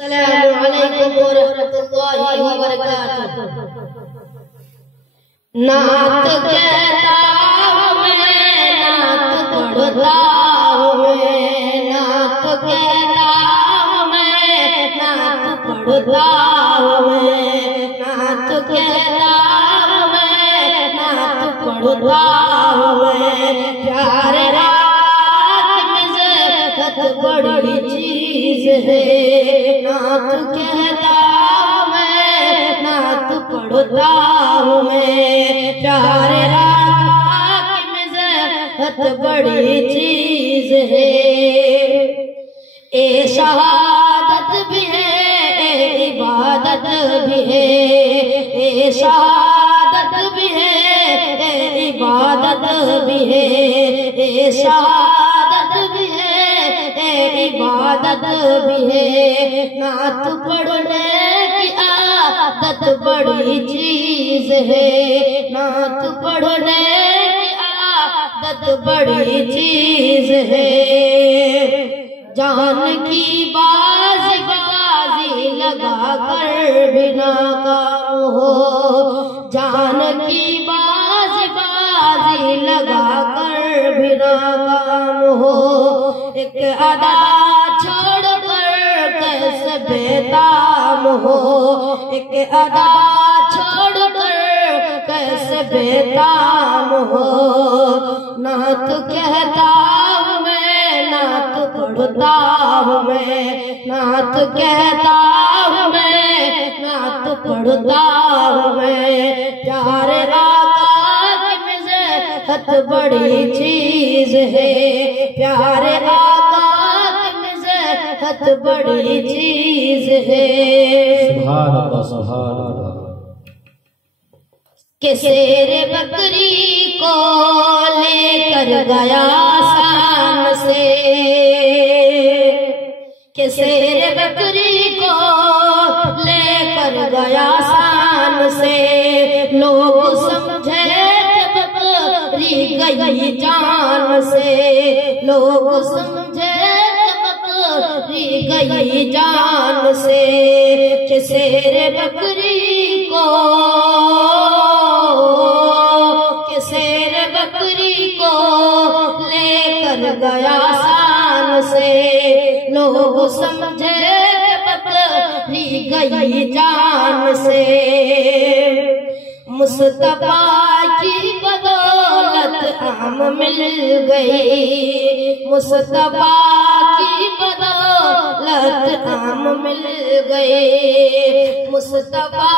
السلام علیکم ورحمۃ اللہ وبرکاتہ۔ نعت کہتا ہوں میں، نعت پڑھتا ہوں میں، نعت کہتا ہوں میں، نعت پڑھتا ہوں میں، نعت کہتا ہوں میں، نعت پڑھتا ہوں میں۔ پیارے رات میں زہد بڑی چیز ہے، نعت کہتا ہوں میں، نعت پڑھتا ہوں میں۔ پیارے راگ میں زہد بڑی چیز ہے، اے شہادت بھی ہے، اے عبادت بھی ہے، اے شہادت بھی ہے، اے عبادت بھی ہے، اے شہادت بھی ہے، اے عبادت بھی ہے۔ نعت پڑھنے کی عادت بڑی چیز ہے، نعت پڑھنے کی عادت بڑی چیز ہے۔ جان کی بازی بازی لگا کر بھی ناکام ہو، جان کی بازی بازی لگا کر بھی ناکام ہو، ایک ادا چھوڑ کر کیسے بیدام ہو، ایک ادا چھوڑ کر کیسے بیدام ہو۔ نعت کہتا ہوں میں، نعت پڑھتا ہوں میں، نعت کہتا ہوں میں، نعت پڑھتا ہوں میں۔ پیارے آقا کی مزحت بڑی چیز ہے، پیارے آقا کی مزحت بڑی چیز ہے۔ سبحان اللہ سبحان اللہ۔ کہ سیر بکری کو لے کر گیا شام سے، کہ سیر بکری کو لے کر گیا شام سے، لوگ سمجھے کہ بکری گئی جان سے، لوگ سمجھے کہ بکری گئی جان سے، کہ سیر بکری کو، کہ سیر بکری کو لے کر گیا شان سے، لوگ سمجھے کہ بکری گئی جان سے۔ مصطفیٰ کی بدولت عام مل گئی، مصطفیٰ کی بدولت عام مل گئی، مصطفیٰ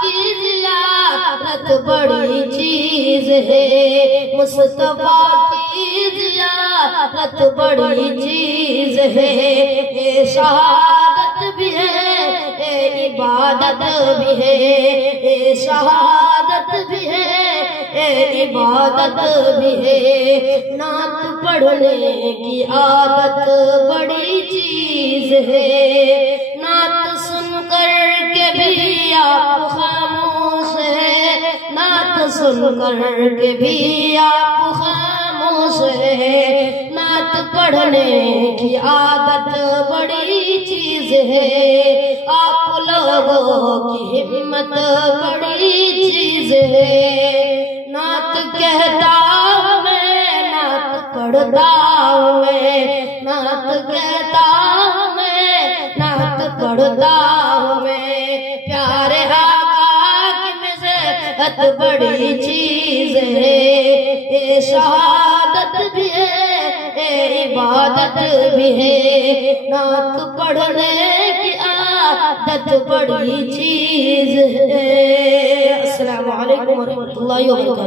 کی زیارت بڑی چیز ہے، مصطفیٰ کی زیارت بڑی چیز ہے۔ اے شہادت بھی ہے، اے عبادت بھی ہے، اے شہادت بھی ہے، اے عبادت بھی ہے۔ نعت پڑھنے کی عادت بڑی چیز ہے، نعت سن کر کے بھی آپ خاموش ہے، نعت سن کر کے بھی آپ خاموش ہے۔ نعت پڑھنے کی عادت بڑی چیز ہے، آپ لوگوں کی ہمت بڑی چیز ہے۔ نعت کہتا ہوں میں، نعت پڑھتا ہوں میں، نعت کہتا ہوں میں، نعت پڑھتا ہوں میں۔ پیارے آقا کی مزحت بڑی چیز ہے، اے شہادت بھی ہے، اے عبادت بھی ہے۔ نعت پڑھنے کی عادت بڑی چیز ہے۔ السلام علیکم ورحمۃ اللہ وبرکاتہ۔